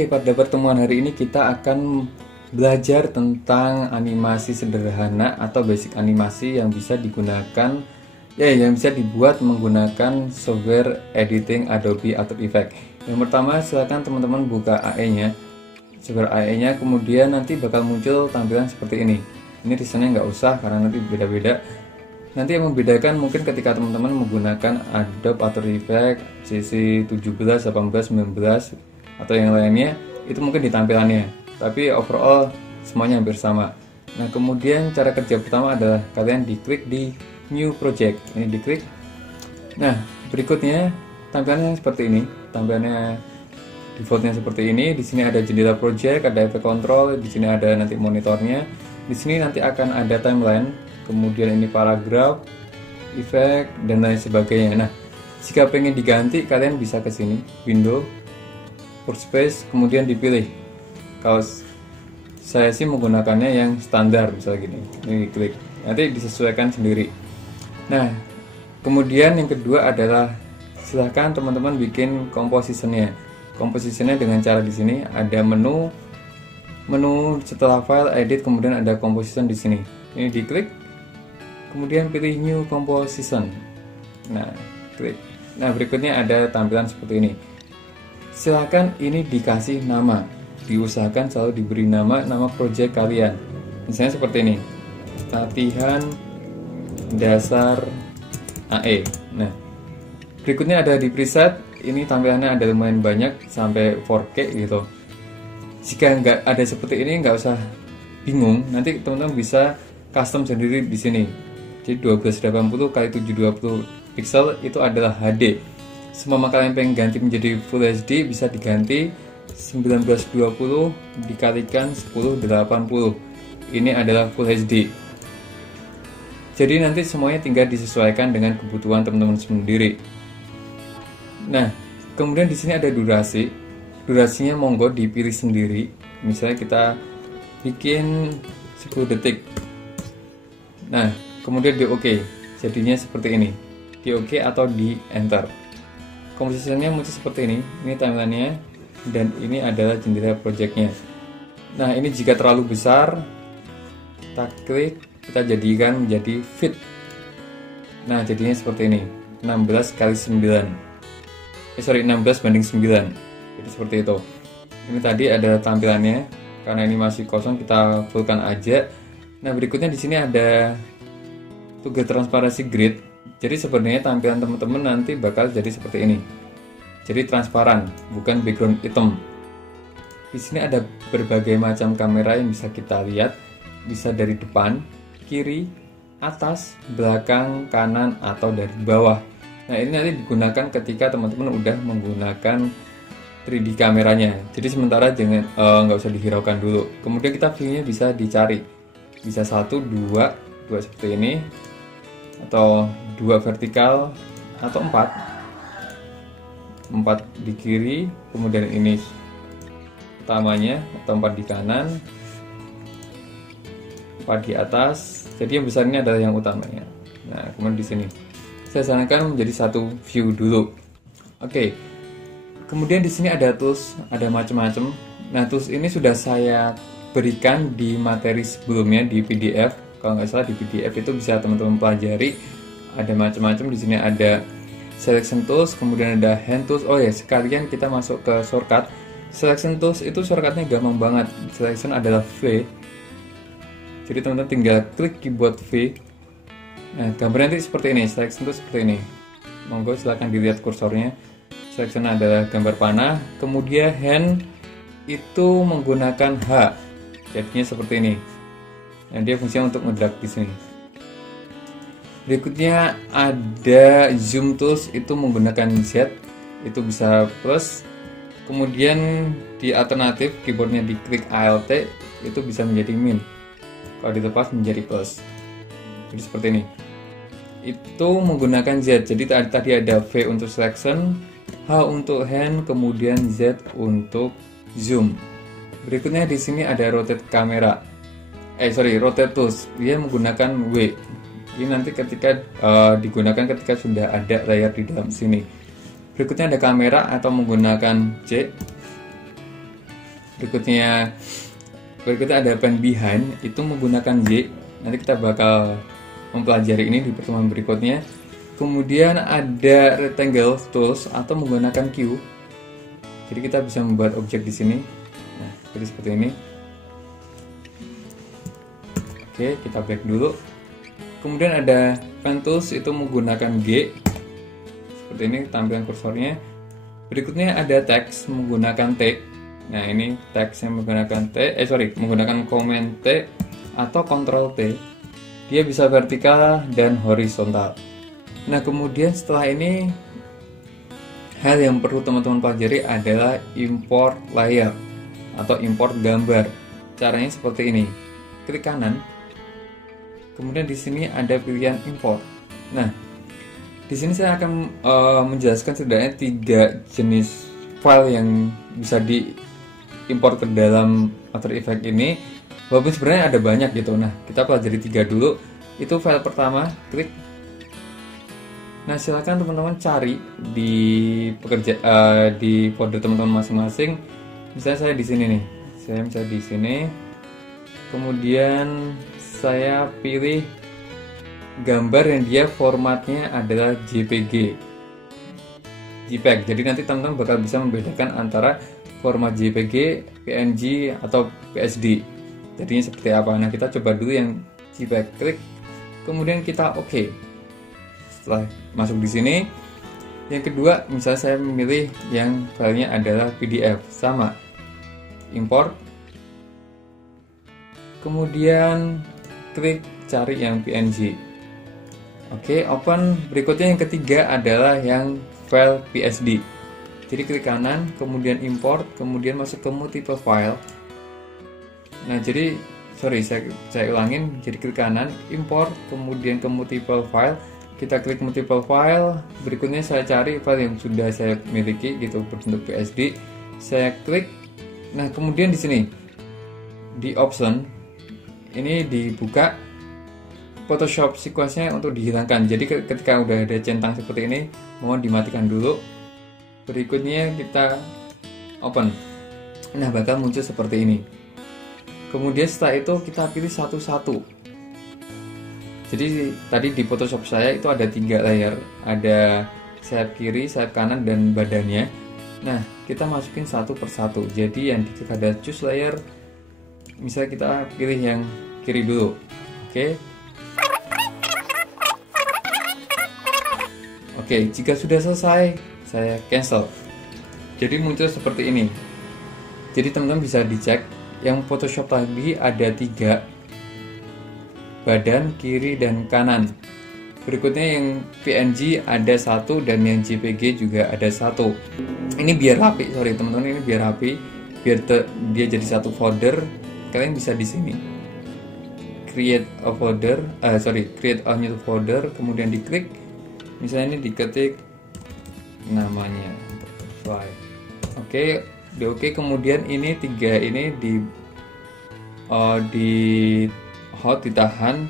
Oke, pada pertemuan hari ini kita akan belajar tentang animasi sederhana atau basic animasi yang bisa digunakan yang bisa dibuat menggunakan software editing Adobe After Effects. Yang pertama, silakan teman-teman buka AE-nya, software AE-nya, kemudian nanti bakal muncul tampilan seperti ini. Ini desainnya nggak usah karena nanti beda-beda. Nanti yang membedakan mungkin ketika teman-teman menggunakan Adobe After Effects CC 17, 18, 19 atau yang lainnya, itu mungkin di tampilannya. Tapi overall semuanya hampir sama. Nah, kemudian cara kerja pertama adalah kalian diklik di New Project. Ini diklik. Nah, berikutnya tampilannya seperti ini. Tampilannya defaultnya seperti ini. Di sini ada jendela project, ada efek control, di sini ada nanti monitornya. Di sini nanti akan ada timeline, kemudian ini paragraf, efek, dan lain sebagainya. Nah, jika pengen diganti, kalian bisa ke sini, Window, Workspace, kemudian dipilih. Kalau saya sih menggunakannya yang standar, misalnya gini, ini klik, nanti disesuaikan sendiri. Nah, kemudian yang kedua adalah silahkan teman-teman bikin compositionnya. Compositionnya dengan cara di sini ada menu setelah file, edit, kemudian ada composition di sini. Ini diklik, kemudian pilih new composition. Nah, klik. Nah, berikutnya ada tampilan seperti ini. Silakan ini dikasih nama. Diusahakan selalu diberi nama project kalian. Misalnya seperti ini. Latihan dasar AE. Nah, berikutnya ada di preset. Ini tampilannya ada lumayan banyak sampai 4K gitu. Jika nggak ada seperti ini, nggak usah bingung. Nanti teman-teman bisa custom sendiri di sini. Jadi 1280 x 720 pixel itu adalah HD. Semua kalian pengen ganti menjadi Full HD bisa diganti 1920 dikalikan 1080. Ini adalah Full HD. Jadi nanti semuanya tinggal disesuaikan dengan kebutuhan teman-teman sendiri. Nah, kemudian di sini ada durasi. Durasinya monggo dipilih sendiri. Misalnya kita bikin 10 detik. Nah, kemudian di OK. Jadinya seperti ini. Di OK atau di Enter. Komposisinya muncul seperti ini. Ini timelinenya dan ini adalah jendela projectnya. Nah, ini jika terlalu besar, kita klik, kita jadikan menjadi fit. Nah, jadinya seperti ini, 16 kali 9. 16 banding 9. Jadi seperti itu. Ini tadi ada tampilannya. Karena ini masih kosong, kita fullkan aja. Nah, berikutnya di sini ada tugas transparansi grid. Jadi sebenarnya tampilan teman-teman nanti bakal jadi seperti ini. Jadi transparan, bukan background hitam. Di sini ada berbagai macam kamera yang bisa kita lihat, bisa dari depan, kiri, atas, belakang, kanan, atau dari bawah. Nah, ini nanti digunakan ketika teman-teman udah menggunakan 3D kameranya. Jadi sementara jangan nggak usah dihiraukan dulu. Kemudian kita view-nya bisa dicari, bisa 1, 2 seperti ini, atau 2 vertikal, atau 4 di kiri, kemudian ini utamanya, atau 4 di kanan, 4 di atas. Jadi yang besar ini adalah yang utamanya. Nah, kemudian di sini saya sarankan menjadi satu view dulu. Oke. Kemudian di sini ada tools, ada macam-macam. Nah, tools ini sudah saya berikan di materi sebelumnya di PDF. Kalau nggak salah di PDF itu bisa teman-teman pelajari. Ada macam-macam. Di sini ada selection tools, kemudian ada hand tools. Oh ya, sekalian kita masuk ke shortcut. Selection tools itu shortcutnya gampang banget. Selection adalah V. Jadi teman-teman tinggal klik keyboard V. Nah, gambarnya nanti seperti ini. Selection tools seperti ini. Monggo silahkan dilihat kursornya. Selection adalah gambar panah. Kemudian hand itu menggunakan H. Jadinya seperti ini. Nah, dia fungsinya untuk ngedrag di sini. Berikutnya ada zoom tools, itu menggunakan Z, itu bisa plus. Kemudian di alternatif keyboardnya diklik Alt, itu bisa menjadi min. Kalau dilepas menjadi plus. Jadi seperti ini. Itu menggunakan Z. Jadi tadi ada V untuk selection, H untuk hand, kemudian Z untuk zoom. Berikutnya di sini ada rotate kamera. Rotate tools. Dia menggunakan W. Ini nanti ketika digunakan ketika sudah ada layar di dalam sini. Berikutnya ada kamera atau menggunakan C. berikutnya ada pen behind, itu menggunakan Y. Nanti kita bakal mempelajari ini di pertemuan berikutnya. Kemudian ada rectangle tools atau menggunakan Q. Jadi kita bisa membuat objek di sini. Nah, seperti ini. Oke, kita back dulu. Kemudian ada pen tools, itu menggunakan G. Seperti ini tampilan kursornya. Berikutnya ada text menggunakan T. Nah, ini text yang menggunakan menggunakan command T atau Ctrl T. Dia bisa vertikal dan horizontal. Nah, kemudian setelah ini hal yang perlu teman-teman pelajari adalah import layer atau import gambar. Caranya seperti ini. Klik kanan. Kemudian di sini ada pilihan import. Nah, di sini saya akan menjelaskan setidaknya 3 jenis file yang bisa diimport ke dalam After Effects ini. Walaupun sebenarnya ada banyak gitu. Nah, kita pelajari 3 dulu. Itu file pertama, klik. Nah, silakan teman-teman cari di di folder teman-teman masing-masing. Misalnya saya di sini nih. Saya misalnya di sini. Kemudian saya pilih gambar yang dia formatnya adalah JPG. Jadi nanti teman-teman bakal bisa membedakan antara format JPG, PNG atau PSD. Jadinya seperti apa? Nah, kita coba dulu yang JPEG. Klik, kemudian kita OK. Setelah masuk di sini, yang kedua, misalnya saya memilih yang filenya adalah PDF, sama, import. Kemudian klik cari yang PNG. Oke, open. Berikutnya yang ketiga adalah yang file PSD. Jadi klik kanan, kemudian import, kemudian masuk ke multiple file. Nah, jadi saya ulangin. Jadi klik kanan, import, kemudian ke multiple file. Kita klik multiple file. Berikutnya saya cari file yang sudah saya miliki gitu berbentuk PSD. Saya klik. Nah, kemudian di sini di option ini dibuka Photoshop sequence-nya untuk dihilangkan. Jadi ketika udah ada centang seperti ini, mohon dimatikan dulu. Berikutnya kita open. Nah, bakal muncul seperti ini. Kemudian setelah itu kita pilih satu-satu. Jadi tadi di Photoshop saya itu ada 3 layer. Ada sayap kiri, sayap kanan, dan badannya. Nah, kita masukin satu persatu. Jadi yang diklik ada choose layer. Misalnya kita pilih yang kiri dulu. Oke. Oke, jika sudah selesai, saya cancel. Jadi muncul seperti ini. Jadi teman-teman bisa dicek. Yang Photoshop tadi ada 3, badan, kiri, dan kanan. Berikutnya yang PNG ada 1, dan yang JPG juga ada 1. Ini biar rapi, teman-teman, ini biar rapi, biar dia jadi satu folder. Kalian bisa di sini create a new folder, kemudian diklik. Misalnya ini diketik namanya butterfly. Oke, kemudian ini 3 ini ditahan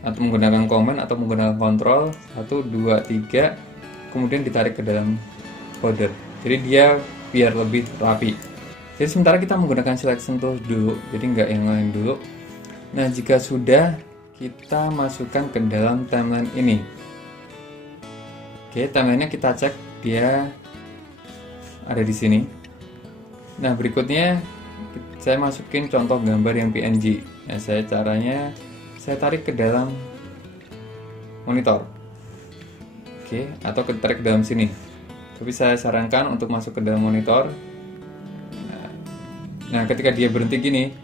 atau menggunakan command atau menggunakan control 1, 2, 3, kemudian ditarik ke dalam folder. Jadi dia biar lebih rapi. Jadi sementara kita menggunakan selection tool dulu, jadi nggak yang lain dulu. Nah, jika sudah, kita masukkan ke dalam timeline ini. Oke, timelinenya kita cek dia ada di sini. Nah, berikutnya saya masukin contoh gambar yang PNG. Nah, caranya saya tarik ke dalam monitor. Oke, atau tarik ke dalam sini. Tapi saya sarankan untuk masuk ke dalam monitor. Nah, ketika dia berhenti gini,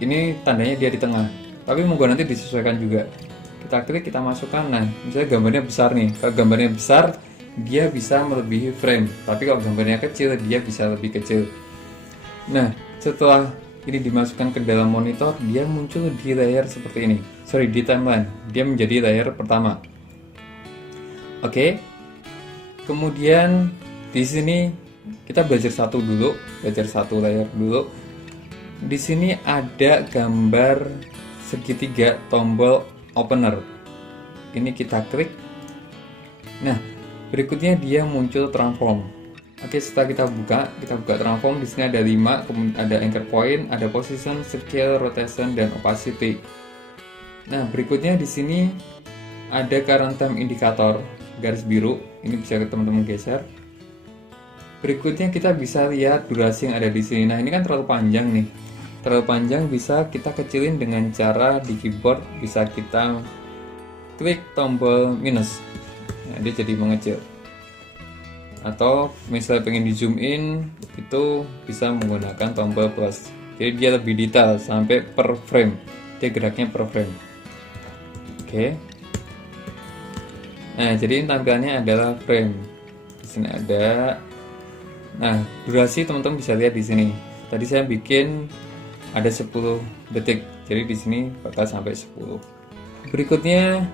ini tandanya dia di tengah. Tapi monggo nanti disesuaikan juga. Kita klik, kita masukkan. Nah, misalnya gambarnya besar nih. Kalau gambarnya besar, dia bisa melebihi frame. Tapi kalau gambarnya kecil, dia bisa lebih kecil. Nah, setelah ini dimasukkan ke dalam monitor, dia muncul di layer seperti ini. Di timeline. Dia menjadi layer pertama. Oke. Kemudian di sini kita belajar satu layer dulu. Di sini ada gambar segitiga tombol opener. Ini kita klik. Nah, berikutnya dia muncul transform. Oke, setelah kita buka transform. Di sini ada 5, kemudian ada anchor point, ada position, scale, rotation, dan opacity. Nah, berikutnya di sini ada current time indicator garis biru. Ini bisa teman-teman geser. Berikutnya kita bisa lihat durasi yang ada di sini. Nah, ini kan terlalu panjang nih. Terlalu panjang, bisa kita kecilin dengan cara di keyboard bisa kita klik tombol minus. Nah, dia jadi mengecil. Atau misalnya pengen di zoom in, itu bisa menggunakan tombol plus. Jadi dia lebih detail sampai per frame. Dia geraknya per frame. Oke. Nah, jadi tampilannya adalah frame. Di sini ada. Nah, durasi teman-teman bisa lihat di sini. Tadi saya bikin ada 10 detik. Jadi di sini bakal sampai 10. Berikutnya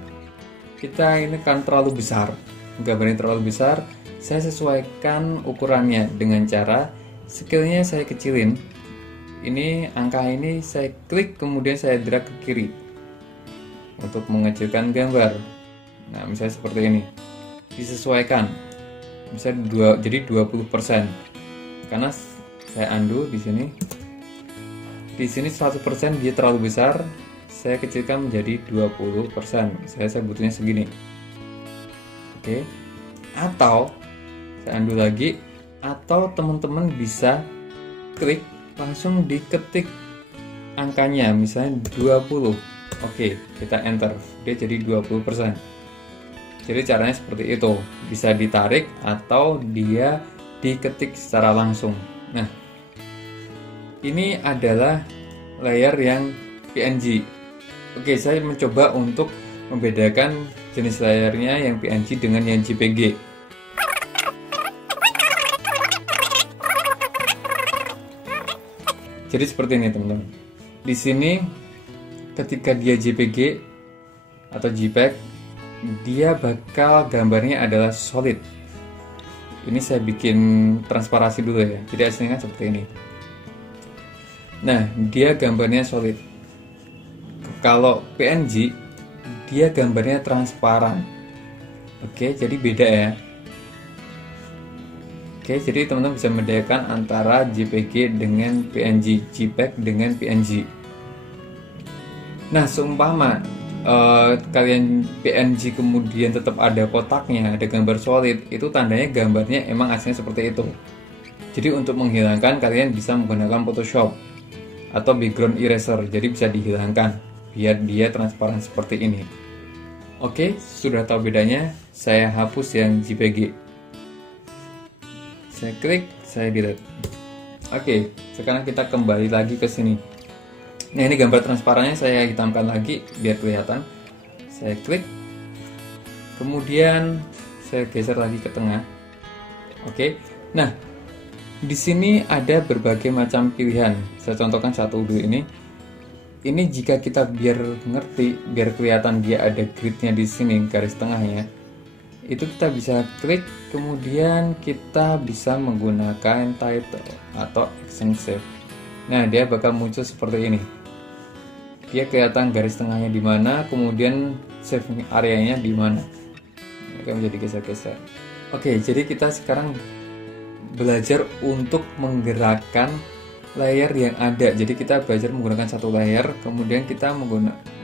kita ini kan terlalu besar. Gambarnya terlalu besar. Saya sesuaikan ukurannya dengan cara scale-nya saya kecilin. Ini angka ini saya klik kemudian saya drag ke kiri untuk mengecilkan gambar. Nah, misalnya seperti ini. Disesuaikan. Misalnya jadi 20%. Karena saya undo di sini. Di sini 100% dia terlalu besar. Saya kecilkan menjadi 20%. Saya butuhnya segini. Oke. Atau saya undo lagi, atau teman-teman bisa klik langsung diketik angkanya, misalnya 20. Oke, kita enter, dia jadi 20%. Jadi caranya seperti itu, bisa ditarik atau dia diketik secara langsung. Nah, ini adalah layer yang PNG. Oke, saya mencoba untuk membedakan jenis layernya yang PNG dengan yang JPG. Jadi seperti ini teman-teman. Di sini ketika dia JPG atau JPEG, dia bakal gambarnya adalah solid. Ini saya bikin transparasi dulu ya. Jadi aslinya seperti ini. Nah, dia gambarnya solid. Kalau PNG, dia gambarnya transparan. Oke, jadi beda ya. Oke, jadi teman-teman bisa membedakan antara JPG dengan PNG, JPEG dengan PNG. Nah, seumpama kalian PNG kemudian tetap ada kotaknya, ada gambar solid, itu tandanya gambarnya emang aslinya seperti itu. Jadi untuk menghilangkan kalian bisa menggunakan Photoshop atau background eraser, jadi bisa dihilangkan biar dia transparan seperti ini. Oke, sudah tahu bedanya, saya hapus yang JPG. Saya klik, saya delete. Oke, sekarang kita kembali lagi ke sini. Nah, ini gambar transparannya saya hitamkan lagi biar kelihatan. Saya klik, kemudian saya geser lagi ke tengah. Oke, nah di sini ada berbagai macam pilihan. Saya contohkan satu dulu ini. Ini jika kita biar ngerti, biar kelihatan dia ada gridnya di sini, garis tengahnya. Itu kita bisa klik, kemudian kita bisa menggunakan title atau action save. Nah, dia bakal muncul seperti ini. Dia kelihatan garis tengahnya di mana, kemudian save areanya di mana. Ini akan menjadi geser-geser. Oke, jadi kita sekarang belajar untuk menggerakkan layer yang ada. Jadi kita belajar menggunakan satu layer, kemudian kita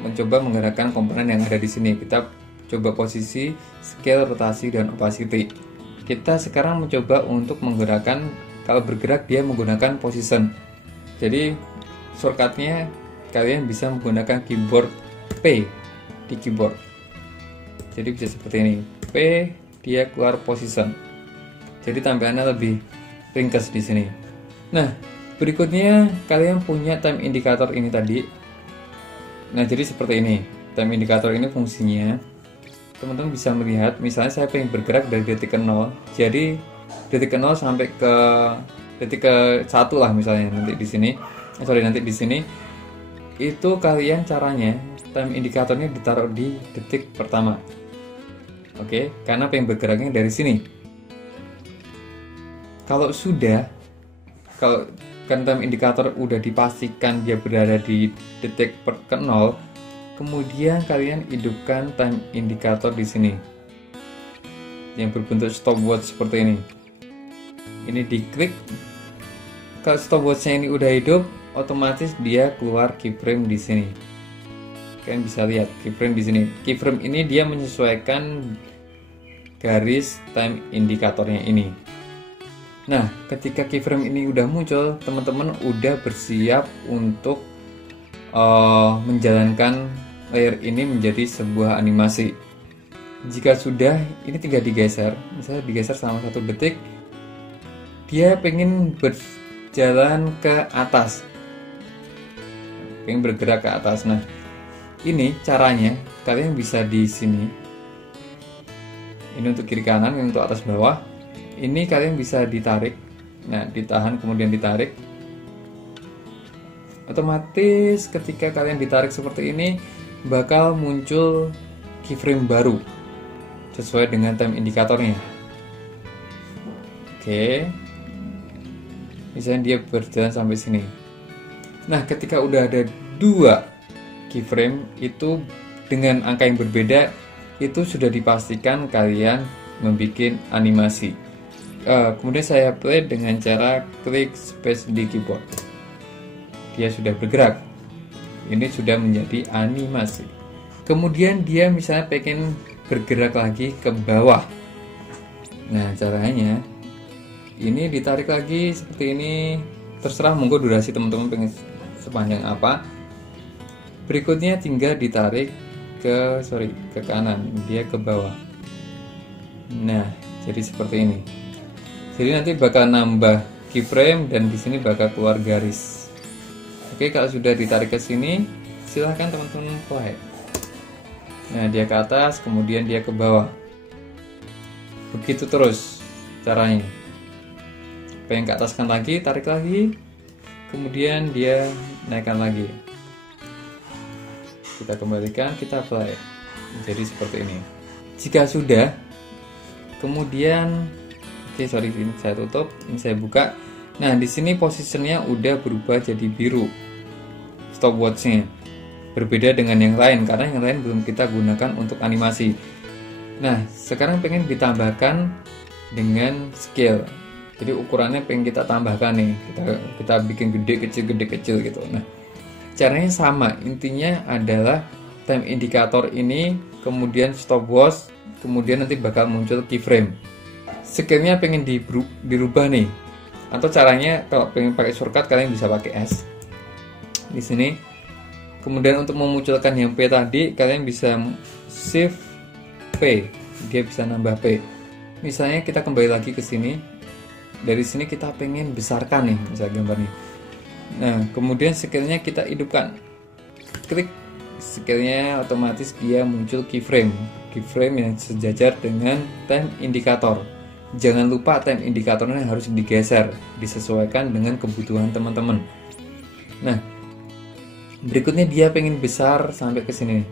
mencoba menggerakkan komponen yang ada di sini. Kita coba posisi, scale, rotasi, dan opacity. Kita sekarang mencoba untuk menggerakkan, kalau bergerak dia menggunakan position. Jadi shortcutnya kalian bisa menggunakan keyboard P di keyboard. Jadi bisa seperti ini. P, dia keluar position. Jadi tampilannya lebih ringkas di sini. Nah, berikutnya kalian punya time indicator ini tadi. Nah, jadi seperti ini. Time indicator ini fungsinya teman-teman bisa melihat, misalnya saya pengen bergerak dari detik ke 0, jadi detik ke 0 sampai ke detik ke 1 lah misalnya nanti di sini. Nanti di sini itu kalian caranya time indikatornya ditaruh di detik pertama. Oke, karena pengen bergeraknya dari sini. Kalau kan time indikator udah dipastikan dia berada di detik ke 0, kemudian kalian hidupkan time indikator di sini yang berbentuk stopwatch seperti ini. ini diklik, kalau stopwatchnya ini udah hidup, otomatis dia keluar keyframe di sini. Kalian bisa lihat keyframe di sini. Keyframe ini dia menyesuaikan garis time indikatornya ini. Nah, ketika keyframe ini udah muncul, teman-teman udah bersiap untuk menjalankan layer ini menjadi sebuah animasi. Jika sudah, ini tinggal digeser. Misalnya digeser selama 1 detik, dia pengen berjalan ke atas, pengen bergerak ke atas. Nah, ini caranya kalian bisa di sini. Ini untuk kiri kanan, ini untuk atas bawah. Ini kalian bisa ditarik. Nah, ditahan kemudian ditarik. Otomatis ketika kalian ditarik seperti ini bakal muncul keyframe baru sesuai dengan time indikatornya. Oke. Misalnya dia berjalan sampai sini. Nah, ketika udah ada 2 keyframe itu dengan angka yang berbeda, itu sudah dipastikan kalian membuat animasi. Kemudian saya play dengan cara klik space di keyboard. Dia sudah bergerak. Ini sudah menjadi animasi. Kemudian dia misalnya pengen bergerak lagi ke bawah. Nah, caranya ini ditarik lagi seperti ini. Terserah monggo durasi teman-teman pengen sepanjang apa. Berikutnya tinggal ditarik ke kanan, dia ke bawah. Nah, jadi seperti ini. Jadi nanti bakal nambah keyframe dan di sini bakal keluar garis. Oke, kalau sudah ditarik ke sini, silahkan teman-teman play. Nah, dia ke atas, kemudian dia ke bawah. Begitu terus caranya. Pengen ke ataskan lagi, tarik lagi, kemudian dia naikkan lagi. Kita kembalikan, kita play. Jadi seperti ini. Jika sudah, kemudian ini saya tutup, ini saya buka. Nah, di sini posisinya udah berubah jadi biru. Stopwatchnya berbeda dengan yang lain karena yang lain belum kita gunakan untuk animasi. Nah, sekarang pengen ditambahkan dengan scale. Jadi ukurannya pengen kita tambahkan nih. Kita bikin gede kecil gitu. Nah, caranya sama. Intinya adalah time indikator ini, kemudian stopwatch, kemudian nanti bakal muncul keyframe. Scale-nya pengen dirubah nih. Atau caranya kalau pengen pakai shortcut kalian bisa pakai S. Di sini. Kemudian untuk memunculkan yang P tadi, kalian bisa shift P, dia bisa nambah P. Misalnya kita kembali lagi ke sini, dari sini kita pengen besarkan nih, misalnya gambarnya. Nah, kemudian scale-nya kita hidupkan, klik scale-nya, otomatis dia muncul keyframe yang sejajar dengan time indikator. Jangan lupa time indikatornya harus digeser, disesuaikan dengan kebutuhan teman-teman. Nah, berikutnya dia pengen besar sampai ke sini.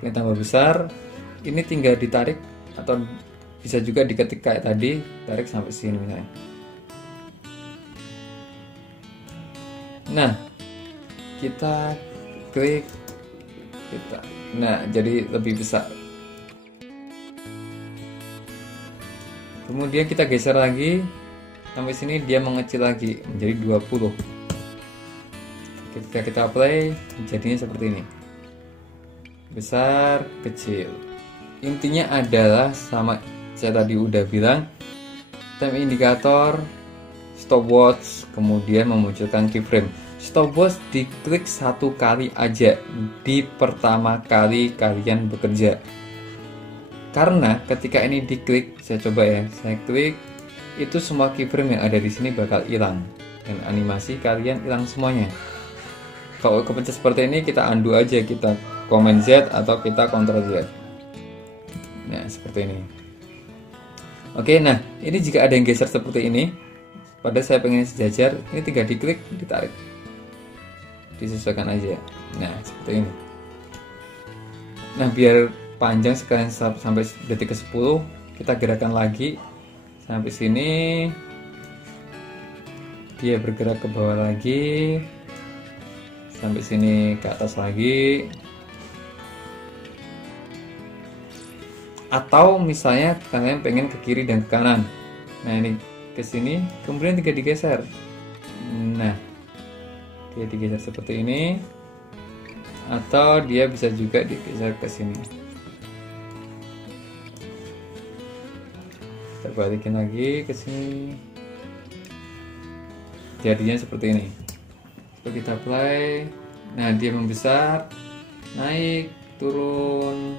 Pengen tambah besar, ini tinggal ditarik atau bisa juga diketik kayak tadi, tarik sampai sini misalnya. Nah, kita klik nah, jadi lebih besar. Kemudian kita geser lagi sampai sini, dia mengecil lagi menjadi 20. Ketika kita play, jadinya seperti ini. Besar, kecil. Intinya adalah sama saya tadi udah bilang, time indikator, stopwatch, kemudian memunculkan keyframe. Stopwatch diklik 1 kali aja di pertama kali kalian bekerja. Karena ketika ini diklik, saya coba ya, saya klik, itu semua keyframe yang ada di sini bakal hilang dan animasi kalian hilang semuanya. Kalau kepencet seperti ini, kita undo aja, kita Command Z atau kita Ctrl Z. Nah, seperti ini. Oke, nah ini jika ada yang geser seperti ini, pada saya pengen sejajar, ini tinggal diklik, ditarik, disesuaikan aja. Nah, seperti ini. Nah, biar panjang sekalian sampai detik ke 10, kita gerakan lagi sampai sini. Dia bergerak ke bawah lagi, sampai sini ke atas lagi. Atau misalnya kalian pengen ke kiri dan ke kanan. Nah, ini ke sini, kemudian dia digeser. Nah, dia digeser seperti ini, atau dia bisa juga digeser ke sini. Kita balikin lagi ke sini, jadinya seperti ini. Coba kita play. Nah, dia membesar, naik, turun.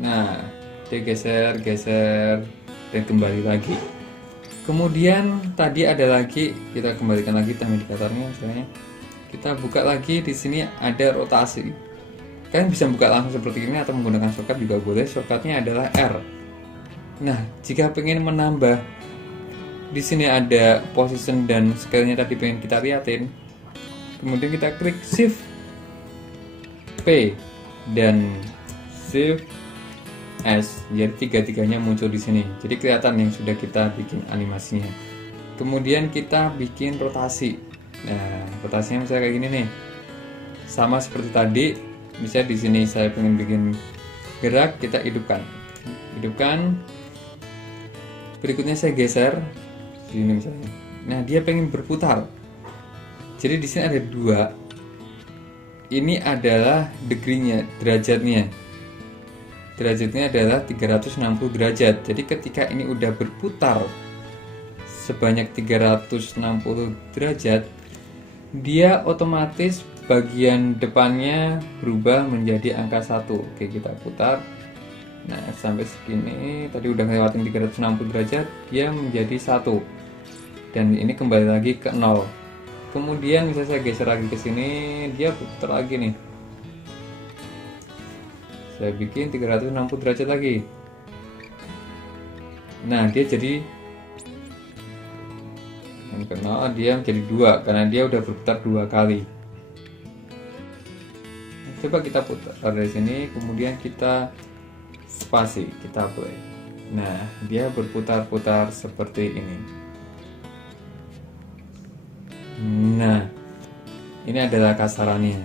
Nah, dia geser, dan kembali lagi. Kemudian tadi ada lagi, kita kembalikan lagi time indikatornya misalnya. Kita buka lagi, di sini ada rotasi. Kalian bisa buka langsung seperti ini atau menggunakan shortcut juga boleh. Shortcutnya adalah R. Nah, jika pengen menambah, di sini ada position dan scale-nya tadi pengen kita liatin. Kemudian kita klik Shift P dan Shift S. Jadi tiga-tiganya muncul di sini. Jadi kelihatan yang sudah kita bikin animasinya. Kemudian kita bikin rotasi. Nah, rotasinya misalnya kayak gini nih. Sama seperti tadi, misalnya di sini saya pengen bikin gerak, kita hidupkan. Berikutnya saya geser sini misalnya. Nah, dia pengen berputar. Jadi di sini ada dua. Ini adalah degree-nya, derajatnya. Derajatnya adalah 360 derajat. Jadi ketika ini udah berputar sebanyak 360 derajat, dia otomatis bagian depannya berubah menjadi angka 1. Oke, kita putar. Nah, sampai segini tadi udah ngelewatin 360 derajat, dia menjadi 1. Dan ini kembali lagi ke 0. Kemudian bisa saya geser lagi ke sini, dia putar lagi nih. Saya bikin 360 derajat lagi. Nah, dia jadi yang ke 0, dia menjadi 2 karena dia udah berputar 2 kali. Coba kita putar dari sini, kemudian kita spasi, kita play. Nah, dia berputar-putar seperti ini. Nah, ini adalah kasarannya.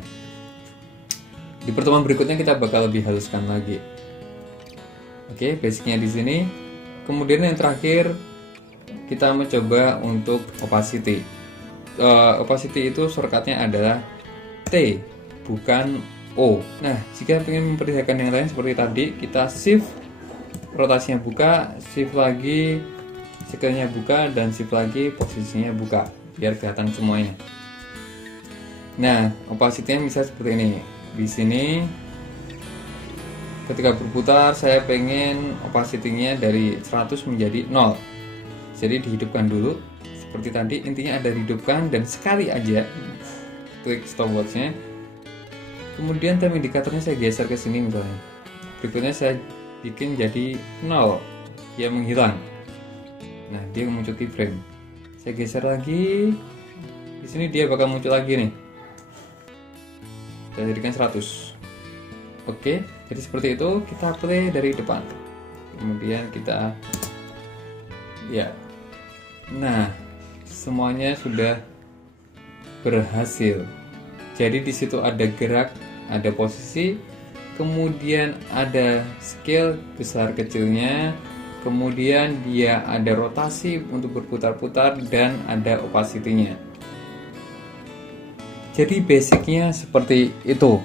Di pertemuan berikutnya kita bakal lebih haluskan lagi. Oke, basicnya di sini. Kemudian yang terakhir kita mencoba untuk opacity. Opacity itu shortcutnya adalah T, bukan O. Nah, jika ingin memperlihatkan yang lain seperti tadi, kita shift, rotasinya buka, shift lagi, scale-nya buka, dan shift lagi, posisinya buka, biar kelihatan semuanya. Nah, opacity-nya bisa seperti ini. Di sini, ketika berputar, saya pengen opacity-nya dari 100 menjadi 0. Jadi dihidupkan dulu, seperti tadi. Intinya ada dihidupkan dan sekali aja klik stopwatch-nya. Kemudian time indikatornya saya geser ke sini misalnya. Berikutnya saya bikin jadi 0, dia menghilang. Nah, dia muncul keyframe. Saya geser lagi. Di sini dia bakal muncul lagi nih. Saya jadikan 100. Oke, jadi seperti itu. Kita play dari depan. Kemudian kita Nah, semuanya sudah berhasil. Jadi di situ ada gerak, ada posisi, kemudian ada scale besar kecilnya, kemudian dia ada rotasi untuk berputar-putar, dan ada opacity-nya. Jadi basicnya seperti itu.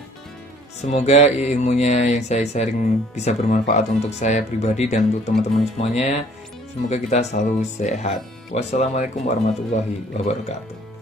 Semoga ilmunya yang saya sharing bisa bermanfaat untuk saya pribadi dan untuk teman-teman semuanya. Semoga kita selalu sehat. Wassalamualaikum warahmatullahi wabarakatuh.